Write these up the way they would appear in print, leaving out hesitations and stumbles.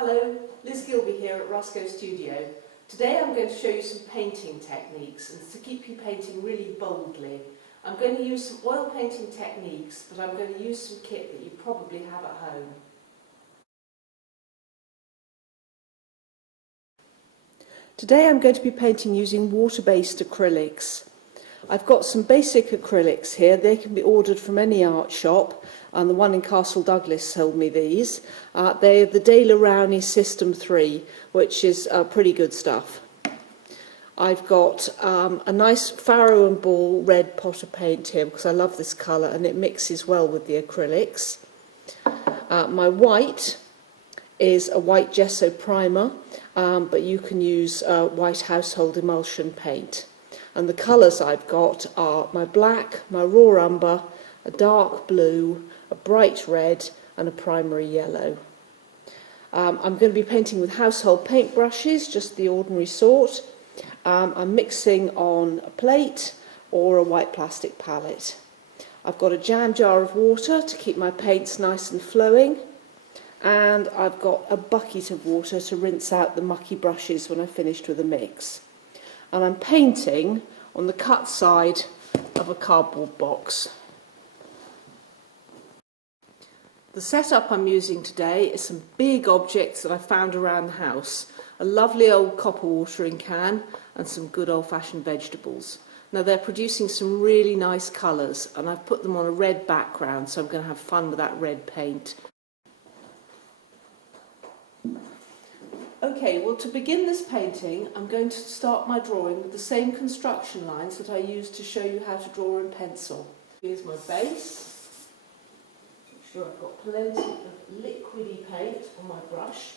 Hello, Liz Gilby here at Roscoe Studio. Today I'm going to show you some painting techniques, and to keep you painting really boldly. I'm going to use some oil painting techniques, but I'm going to use some kit that you probably have at home. Today I'm going to be painting using water-based acrylics. I've got some basic acrylics here. They can be ordered from any art shop, and the one in Castle Douglas sold me these. They're the De La Rowney System 3, which is pretty good stuff. I've got a nice Farrow and Ball red pot of paint here because I love this colour and it mixes well with the acrylics. My white is a white gesso primer, but you can use white household emulsion paint. And the colours I've got are my black, my raw umber, a dark blue, a bright red and a primary yellow. I'm going to be painting with household paint brushes, just the ordinary sort. I'm mixing on a plate or a white plastic palette. I've got a jam jar of water to keep my paints nice and flowing, and I've got a bucket of water to rinse out the mucky brushes when I've finished with a mix. And I'm painting on the cut side of a cardboard box. The setup I'm using today is some big objects that I found around the house. A lovely old copper watering can and some good old-fashioned vegetables. Now they're producing some really nice colours, and I've put them on a red background, so I'm going to have fun with that red paint. Okay, well, to begin this painting, I'm going to start my drawing with the same construction lines that I used to show you how to draw in pencil. Here's my base. Make sure I've got plenty of liquidy paint on my brush.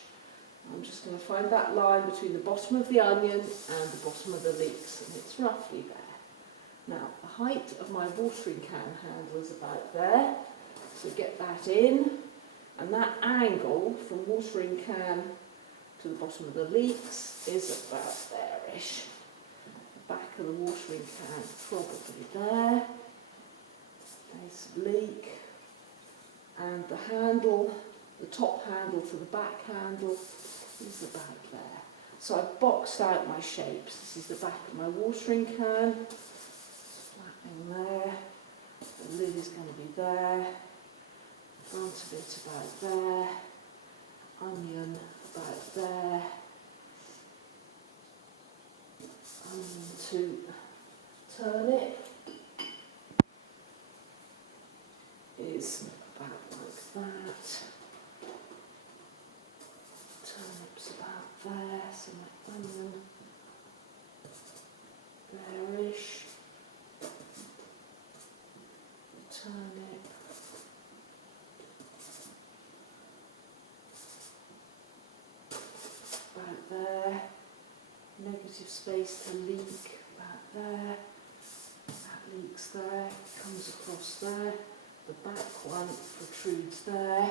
I'm just going to find that line between the bottom of the onion and the bottom of the leeks, and it's roughly there. Now, the height of my watering can handle is about there, so get that in, and that angle from watering can to the bottom of the leeks is about there-ish. The back of the watering can probably there. Base of leek. And the handle, the top handle to the back handle is about there. So I've boxed out my shapes. This is the back of my watering can. Flattening there. The lid is going to be there. Front of it about there. Onion about there. Onion to turnip is about like that. Turnip's about there, so my onion there-ish. Turnip. About there, negative space to leek, about there, that leaks there, comes across there, the back one protrudes there,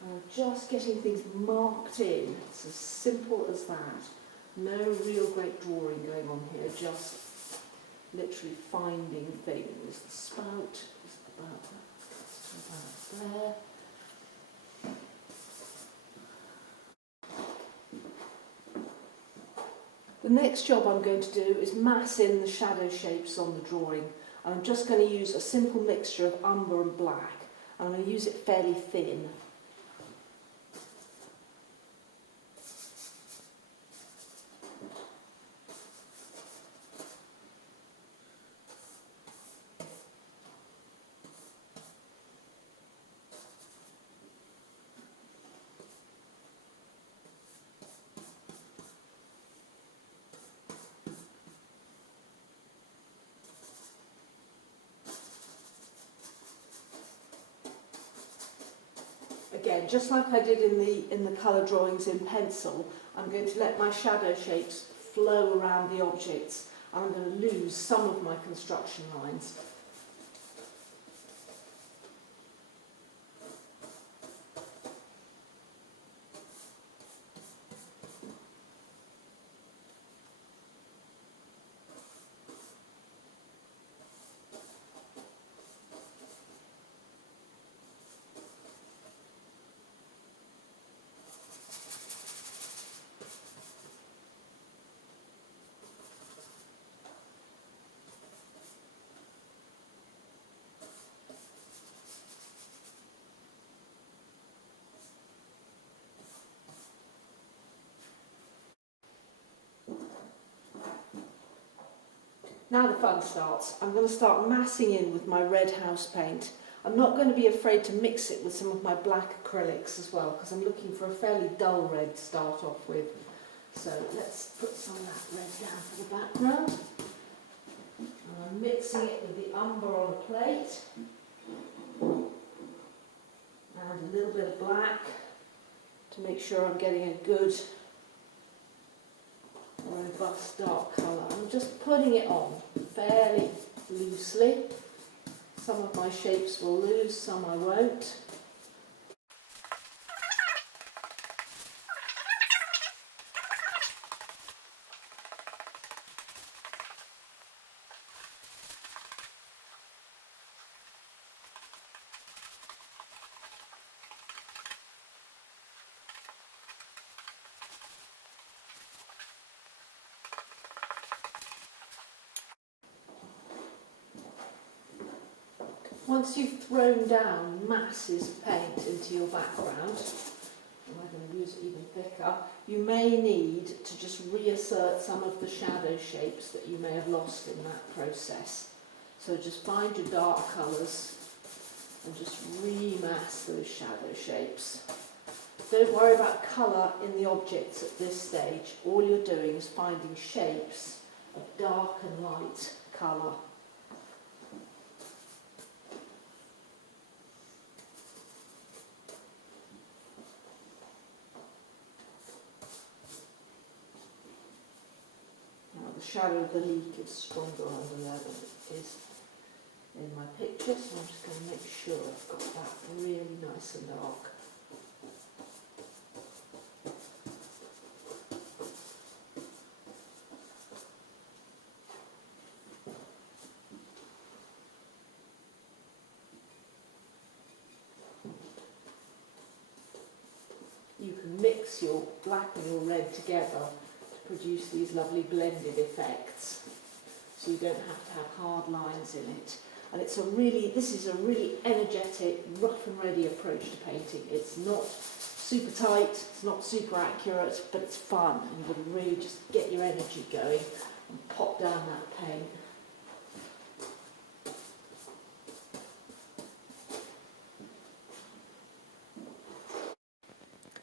and I'm just getting things marked in. It's as simple as that. No real great drawing going on here, just literally finding things. The spout is about there. The next job I'm going to do is mass in the shadow shapes on the drawing. And I'm just going to use a simple mixture of umber and black. And I'm going to use it fairly thin. Again, just like I did in the colour drawings in pencil, I'm going to let my shadow shapes flow around the objects, and I'm going to lose some of my construction lines. Now the fun starts. I'm going to start massing in with my red house paint. I'm not going to be afraid to mix it with some of my black acrylics as well, because I'm looking for a fairly dull red to start off with. So let's put some of that red down for the background. And I'm mixing it with the umber on a plate. And a little bit of black to make sure I'm getting a good robust dark colour. I'm just putting it on fairly loosely. Some of my shapes will lose, some I won't. Once you've thrown down masses of paint into your background, and I'm going to use it even thicker, you may need to just reassert some of the shadow shapes that you may have lost in that process. So just find your dark colours and just remass those shadow shapes. Don't worry about colour in the objects at this stage. All you're doing is finding shapes of dark and light colour. The shadow of the leek is stronger under there than it is in my picture, so I'm just going to make sure I've got that really nice and dark. You can mix your black and your red together produce these lovely blended effects, so you don't have to have hard lines in it. And this is a really energetic, rough and ready approach to painting. It's not super tight, it's not super accurate, but it's fun, and you've got to really just get your energy going and pop down that paint.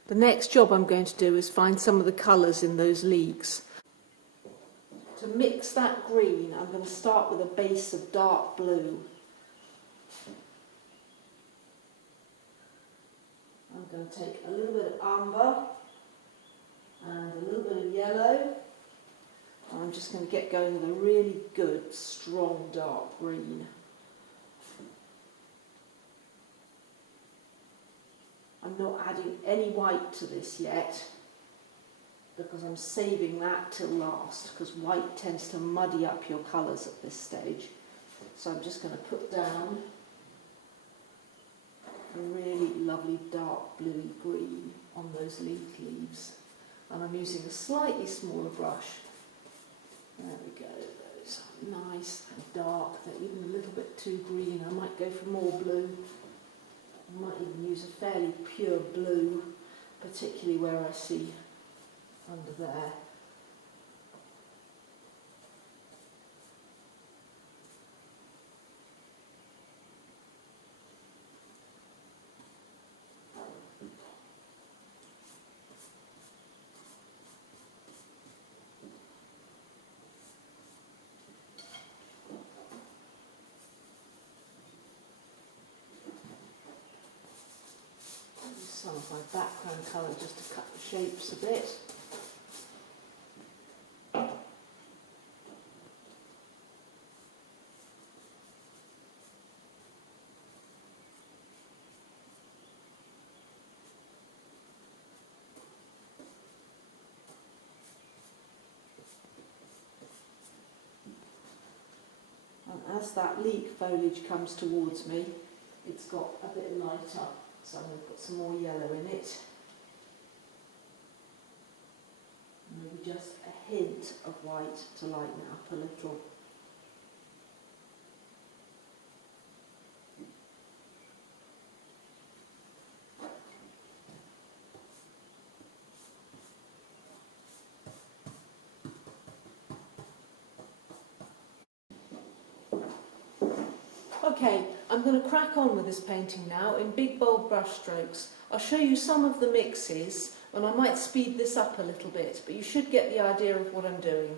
The next job I'm going to do is find some of the colours in those leeks. To mix that green, I'm going to start with a base of dark blue. I'm going to take a little bit of umber and a little bit of yellow. I'm just going to get going with a really good, strong dark green. I'm not adding any white to this yet, because I'm saving that till last, because white tends to muddy up your colours at this stage. So I'm just going to put down a really lovely dark bluey green on those leaf leaves. And I'm using a slightly smaller brush. There we go, those are nice and dark. They're even a little bit too green. I might go for more blue. I might even use a fairly pure blue, particularly where I see under there. Some of my background colour just to cut the shapes a bit. And as that leek foliage comes towards me, it's got a bit lighter. So I'm going to put some more yellow in it. Maybe just a hint of white to lighten up a little. Okay, I'm going to crack on with this painting now in big bold brush strokes. I'll show you some of the mixes and I might speed this up a little bit, but you should get the idea of what I'm doing.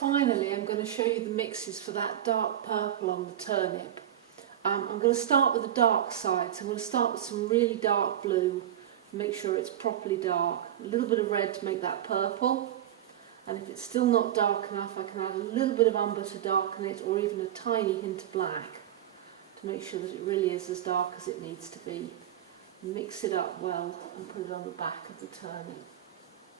Finally, I'm going to show you the mixes for that dark purple on the turnip. I'm going to start with the dark side, so I'm going to start with some really dark blue, make sure it's properly dark, a little bit of red to make that purple, and if it's still not dark enough I can add a little bit of umber to darken it, or even a tiny hint of black to make sure that it really is as dark as it needs to be. Mix it up well and put it on the back of the turnip.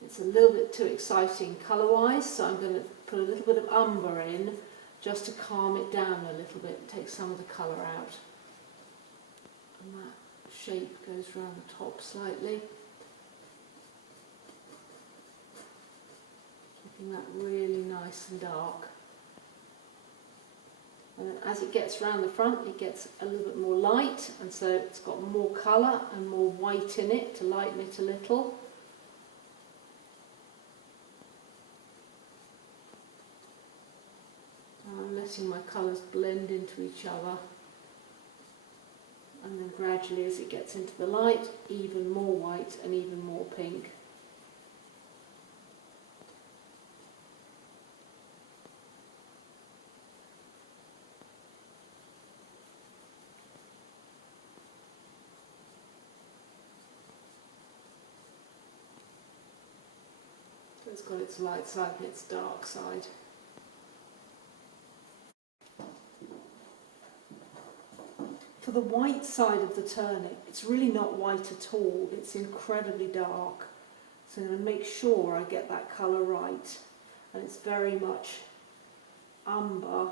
It's a little bit too exciting colour-wise, so I'm going to put a little bit of umber in just to calm it down a little bit and take some of the colour out. And that shape goes around the top slightly. Keeping that really nice and dark. And then as it gets round the front, it gets a little bit more light, and so it's got more colour and more white in it to lighten it a little. I'm letting my colours blend into each other, and then gradually as it gets into the light, even more white and even more pink. So it's got its light side and its dark side. For the white side of the turnip, it's really not white at all, it's incredibly dark. So I'm going to make sure I get that colour right. And it's very much umber,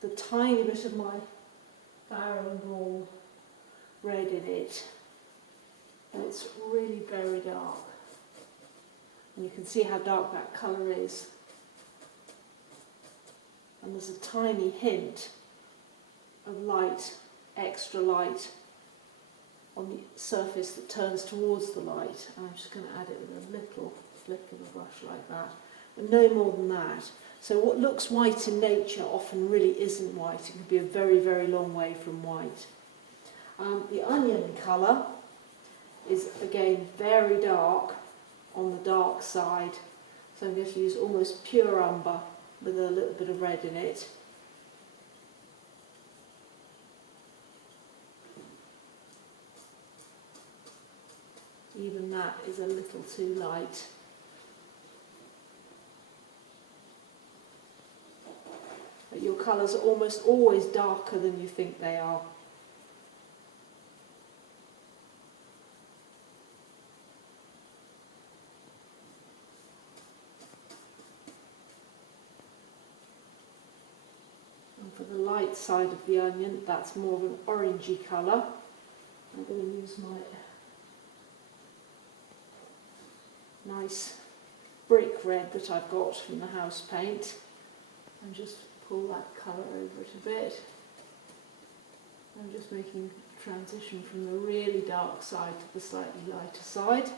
the tiny bit of my barrel and ball red in it. And it's really very dark. And you can see how dark that colour is. And there's a tiny hint of light, extra light on the surface that turns towards the light, and I'm just going to add it with a little flick of a brush like that, but no more than that. So what looks white in nature often really isn't white. It can be a very, very long way from white. The onion colour is again very dark on the dark side, so I'm going to use almost pure umber with a little bit of red in it. Even that is a little too light. But your colours are almost always darker than you think they are. And for the light side of the onion, that's more of an orangey colour. I'm going to use my nice brick red that I've got from the house paint, and just pull that colour over it a bit. I'm just making a transition from the really dark side to the slightly lighter side,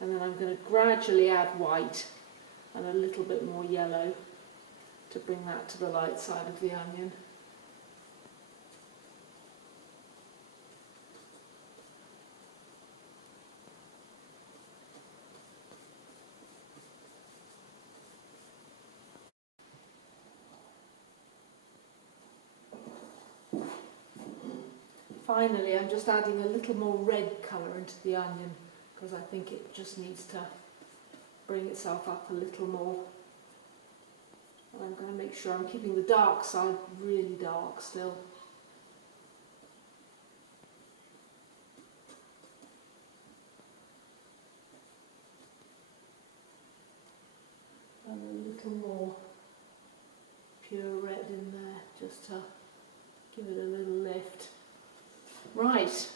and then I'm going to gradually add white and a little bit more yellow to bring that to the light side of the onion. Finally, I'm just adding a little more red colour into the onion because I think it just needs to bring itself up a little more. And I'm going to make sure I'm keeping the dark side really dark still. And a little more pure red in there just to give it a little lift. Right,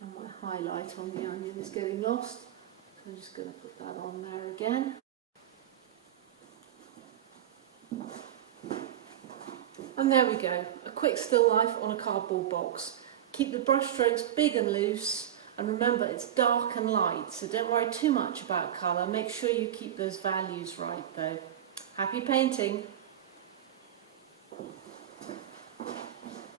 and my highlight on the onion is getting lost, so I'm just going to put that on there again. And there we go, a quick still life on a cardboard box. Keep the brush strokes big and loose, and remember it's dark and light, so don't worry too much about colour. Make sure you keep those values right though. Happy painting!